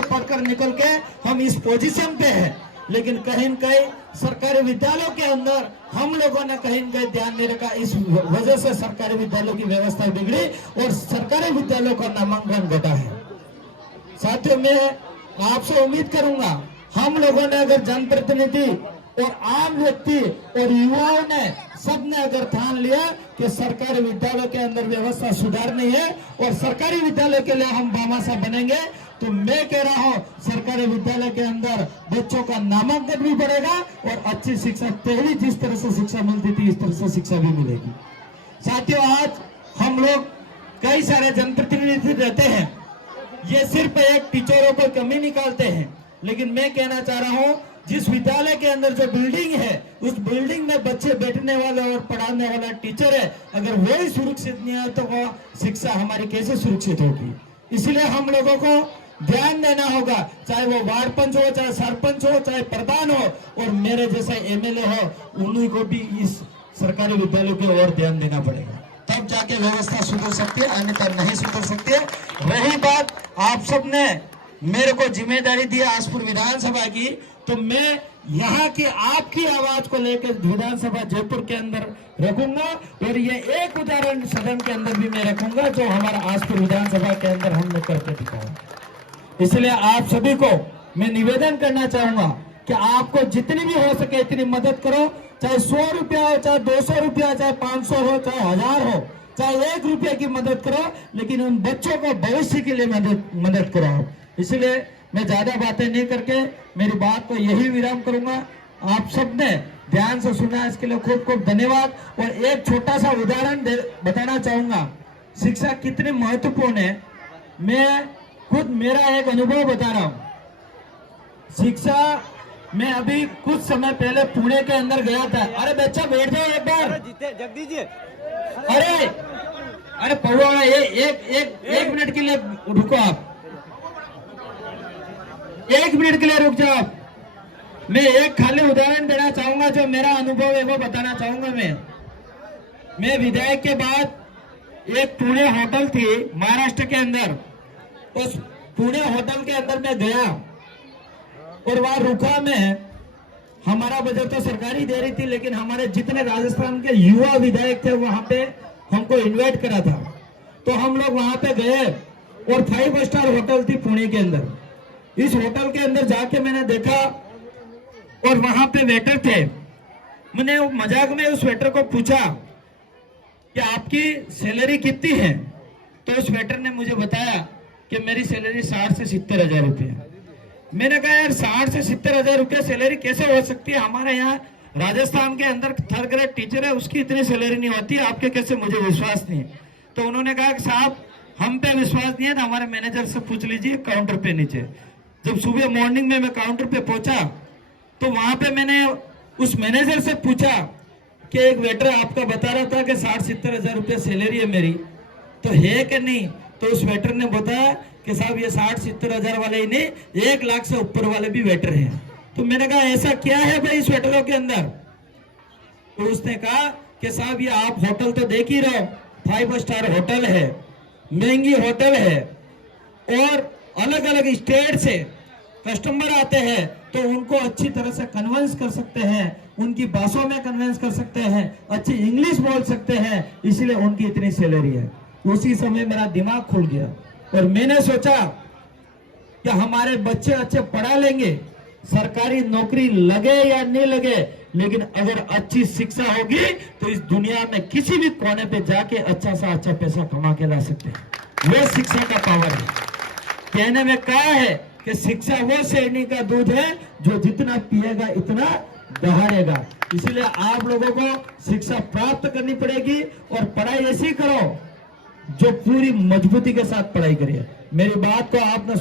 से पढ़कर निकल के हम इस पोजीशन पे हैं, लेकिन कहीं न कहीं सरकारी विद्यालयों के अंदर हम लोगों ने कहीं न कहीं ध्यान नहीं रखा। इस वजह से सरकारी विद्यालयों की व्यवस्था बिगड़ी और सरकारी विद्यालयों का नामांकन घटा है। साथियों, मैं आपसे उम्मीद करूंगा, हम लोगों ने अगर जनप्रतिनिधि और आम व्यक्ति और युवाओं ने सबने अगर ठान लिया कि सरकारी विद्यालयों के अंदर व्यवस्था सुधारनी है और सरकारी विद्यालय के लिए हम भामाशाह बनेंगे, तो मैं कह रहा हूं सरकारी विद्यालय के अंदर बच्चों का नामांकन भी बढ़ेगा और अच्छी शिक्षा, पहली जिस तरह से शिक्षा मिलती थी इस तरह से शिक्षा भी मिलेगी। साथियों, आज हम लोग कई सारे जनप्रतिनिधि रहते हैं, ये सिर्फ एक टीचरों पर कमी निकालते हैं, लेकिन मैं कहना चाह रहा हूं जिस विद्यालय के अंदर जो बिल्डिंग है उस बिल्डिंग में बच्चे बैठने वाले और पढ़ाने वाला टीचर है, अगर वही सुरक्षित नहीं है तो वो शिक्षा हमारी कैसे सुरक्षित होगी। इसलिए हम लोगों को ध्यान देना होगा, चाहे वो वार्ड पंच हो, चाहे सरपंच हो, चाहे प्रधान हो और मेरे जैसा एमएलए हो, उन्हीं को भी इस सरकारी विद्यालयों की ओर ध्यान देना पड़ेगा, तब जाके व्यवस्था सुधर सकती है, अन्यथा नहीं सुधर सकती है। रही बात आप सबने मेरे को जिम्मेदारी दी आसपुर विधानसभा की, तो मैं यहाँ की आपकी आवाज को लेकर विधानसभा जयपुर के अंदर रखूंगा और ये एक उदाहरण सदन के अंदर भी मैं रखूंगा जो हमारा आसपुर विधानसभा के अंदर हमने करके दिखाया। इसलिए आप सभी को मैं निवेदन करना चाहूंगा कि आपको जितनी भी हो सके इतनी मदद करो, चाहे 100 रुपया हो, चाहे 200 रुपया, चाहे 500 हो, चाहे 1000 हो, चाहे 1 रुपया की मदद करो, लेकिन उन बच्चों को भविष्य के लिए मदद करो। इसलिए मैं ज्यादा बातें नहीं करके मेरी बात को यही विराम करूंगा। आप सबने ध्यान से सुना, इसके लिए खूब खूब धन्यवाद। और एक छोटा सा उदाहरण बताना चाहूंगा, शिक्षा कितनी महत्वपूर्ण है। मैं खुद मेरा एक अनुभव बता रहा हूं। शिक्षा, मैं अभी कुछ समय पहले पुणे के अंदर गया था। अरे बच्चा बैठ जाओ एक बार, जगदीश जी। अरे पढ़ो, एक मिनट के लिए रुको, आप 1 मिनट के लिए रुक जाओ। मैं एक खाली उदाहरण देना चाहूंगा, जो मेरा अनुभव है वो बताना चाहूंगा। मैं विधायक के बाद एक पुणे होटल थी महाराष्ट्र के अंदर, उस पुणे होटल के अंदर मैं गया और वहां रुका मैं। हमारा बजट तो सरकारी दे रही थी, लेकिन हमारे जितने राजस्थान के युवा विधायक थे वहां पे हमको इनवाइट करा था, तो हम लोग वहां पे गए और 5 स्टार होटल थी पुणे के अंदर। इस होटल के अंदर जाके मैंने देखा और वहां पे वेटर थे। मैंने मजाक में उस वेटर को पूछा कि आपकी सैलरी कितनी है, तो उस वेटर ने मुझे बताया कि मेरी सैलरी 60 से 70 हजार रुपये। मैंने कहा यार 60 से 70 हजार रुपये सैलरी कैसे हो सकती है, हमारे यहाँ राजस्थान के अंदर 3rd ग्रेड टीचर है उसकी इतनी सैलरी नहीं होती, आपके कैसे, मुझे विश्वास नहीं है। तो उन्होंने कहा कि साहब हम पे विश्वास नहीं है तो हमारे मैनेजर से पूछ लीजिए काउंटर पे नीचे। जब सुबह मॉर्निंग में मैं काउंटर पे पहुंचा तो वहां पे मैंने उस मैनेजर से पूछा कि एक वेटर आपका बता रहा था कि 60-70 हजार रुपये सैलरी है मेरी, तो है कि नहीं। तो उस वेटर ने बताया कि साहब ये 60-70 हजार वाले ही नहीं, 1 लाख से ऊपर वाले भी वेटर हैं। तो मैंने कहा ऐसा क्या है भाई इस वेटरों के अंदर। तो उसने कहा कि साहब ये आप होटल तो देख ही रहो, 5 स्टार होटल है, महंगी होटल है और अलग अलग स्टेट से कस्टमर आते हैं, तो उनको अच्छी तरह से कन्विंस कर सकते हैं, उनकी भाषाओं में कन्विंस कर सकते हैं, अच्छी इंग्लिश बोल सकते हैं, इसलिए उनकी इतनी सैलरी है। उसी समय मेरा दिमाग खुल गया और मैंने सोचा कि हमारे बच्चे अच्छे पढ़ा लेंगे, सरकारी नौकरी लगे या नहीं लगे, लेकिन अगर अच्छी शिक्षा होगी तो इस दुनिया में किसी भी कोने पे जाके अच्छा सा अच्छा पैसा कमा के ला सकते हैं। वो शिक्षा का पावर है। कहने में कहा है कि शिक्षा वो शेरनी का दूध है जो जितना पिएगा इतना दहाड़ेगा। इसलिए आप लोगों को शिक्षा प्राप्त करनी पड़ेगी और पढ़ाई ऐसी करो जो पूरी मजबूती के साथ पढ़ाई करिए। मेरी बात को आपने